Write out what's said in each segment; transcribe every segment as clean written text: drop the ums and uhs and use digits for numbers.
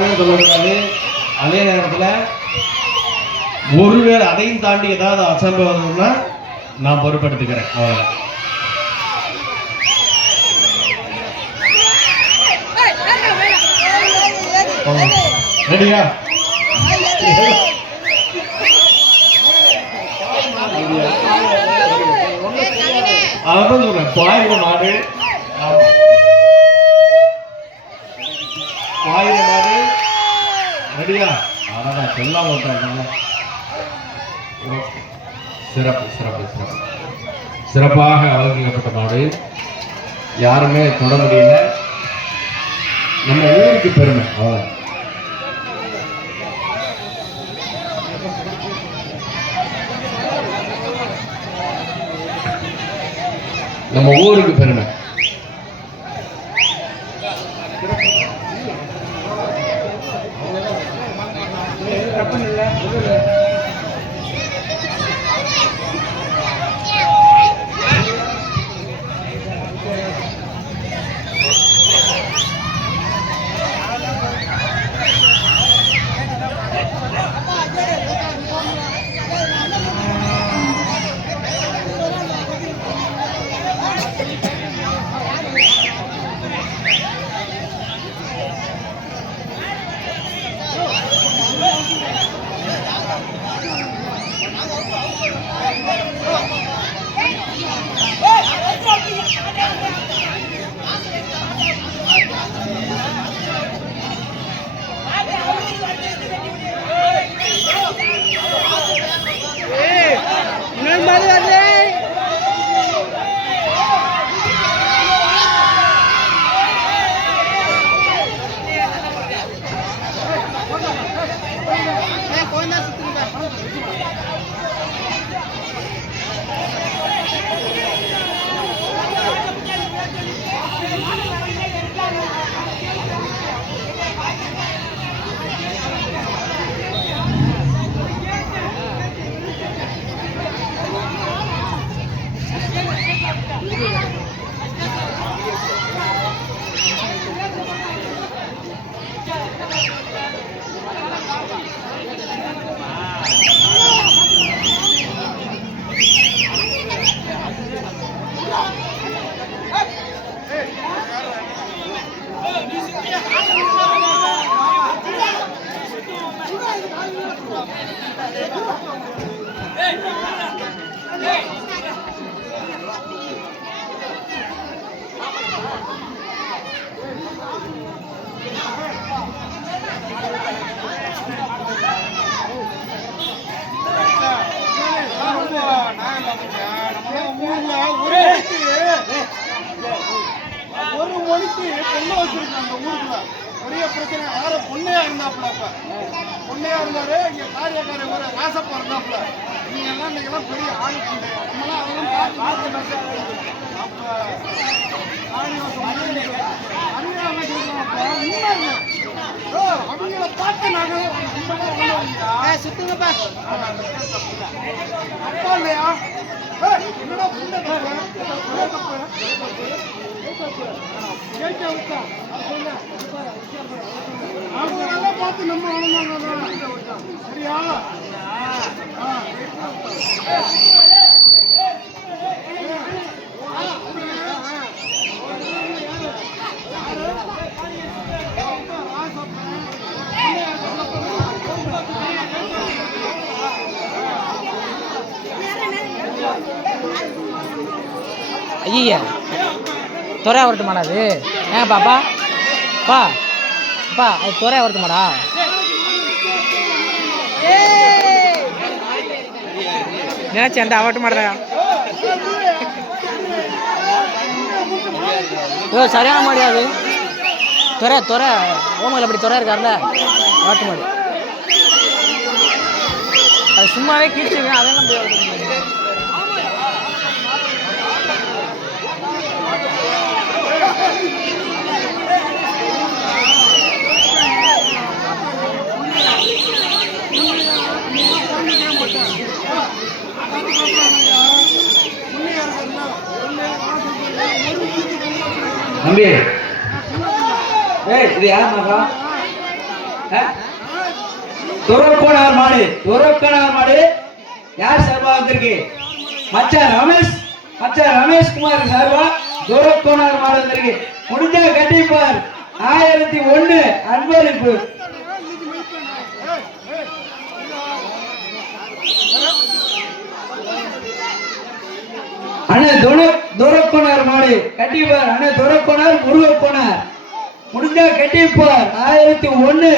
சொல்லக்கூடாது. அதே நேரத்தில் ஒருவேளை அதையும் தாண்டி ஏதாவது அசம்பவம்னா நான் பொறுப்பெடுத்துக்கிறேன். அவ்வளோ ரெடியா? அதான் சொல்றேன். பாயிர மாடு ரெடியா? அதான் சொல்லாம விட்டாங்க. சிறப்பு சிறப்பு சிறப்பு சிறப்பாக அலங்கரிக்கப்பட்ட மாடு. யாருமே தொட முடியல. நம்ம ஊருக்கு பெருமை. அவ்வளோ நம்ம ஊருக்கு பெருமை. ஒரு மணிக்கு பொண்ணு வச்சிருக்காங்க ஊருக்குள்ள. பெரிய பிரச்சனை. யார பொண்ணையா இருந்தாப்புல. இப்ப பொண்ணையா இருந்தாரு. இங்க காரியக்கார ஒரு ராசப்பா இருந்தாப்புல. நீங்க எல்லாம் இன்னைக்கெல்லாம் பெரிய ஆளு பண்ணு. நம்மளாம் அதெல்லாம் பார்த்து அப்ப அவங்கள பார்த்து நாங்க சுத்துங்கப்பா. அப்பா இல்லையா? என்னடா புள்ள அவங்க நல்லா பார்த்து நம்ம வளர்ந்தாங்க. சரியா? ஐயா துறையா வரட்டுமாடா அது? ஏன் பாப்பா பா அப்பா அது துறையா வரட்டுமாடா? நினைச்சேன்டா அவட்டு மாடா. ஓ சரியான மாடியாது. துறை துறை ஓமயில் அப்படி துறை இருக்காருல்ல வாட்டு மாடி. அது சும்மாவே கீழ்ச்சிங்க. அதெல்லாம் போய் தம்பி, இது யார் மகா? துரக்கோனார் மாடு, துரக்கோனார் மாடு யார் சார்பா வந்திருக்கு? மச்சான் ரமேஷ் குமார் சார்பா துரக்கோனார் மாடு வந்திருக்கு. முடிஞ்சா கண்டிப்பார் 1001 அன்பளிப்பு. அண்ணே துரக்கோனார் மாடு கண்டிப்பார். அண்ணே துரக்கோனார் முருகக்கோனார் முடிஞ்சா கண்டிப்பார் 1001.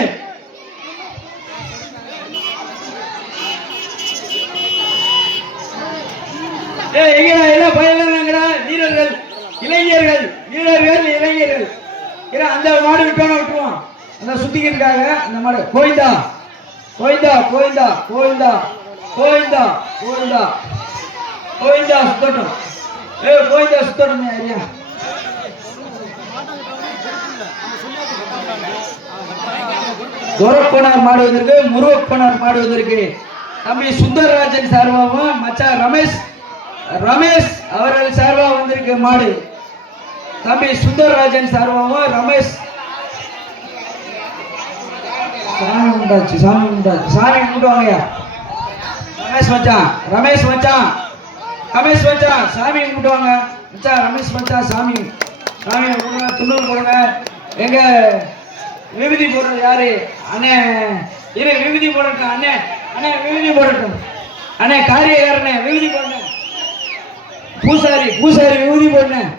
எல்லாம் பயங்கடா வீரர்கள் இளைஞர்கள் அந்த மாடு விட்டோன்னு விட்டுருவோம். அந்த சுத்திக்கிறதுக்காக அந்த மாடு கோயிந்தா சுத்தட்டும். கோயிந்தா சுத்தட்டும் ஐயா. துரக்கோனார் மாடு வந்திருக்கு, முருகக்கோனார் மாடு வந்திருக்கு. தம்பி சுந்தரராஜன் சார்பாகவும் மச்சான் ரமேஷ் அவர்கள் சார்பா வந்திருக்கு மாடு. தம்பி சுந்தரராஜன் சார்பாகவும் ரமேஷ். சாமி கும்பிட்டாச்சு சாமி கும்பிடுவாங்கய்யா. ரமேஷ் மச்சான் சாமி கும்பிடுவாங்க. மச்சான் ரமேஷ் மச்சான் சாமி கும்பிடுங்க. துண்ணூறு போடுங்க. எங்க விபூதி போடுறது யாரு? அண்ணே விபூதி போடட்டும். அண்ணே விபூதி போடட்டும். அண்ணே காரியக்காரனே விபூதி போடுங்க. பூசாரி விபூதி போடுனேன்.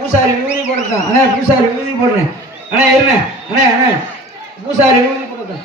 பூசாரி விபூதி போடுறேன். அண்ணே பூசாரி விபூதி போடுறேன். அண்ணே பூசாரி விபூதி போடுறேன்.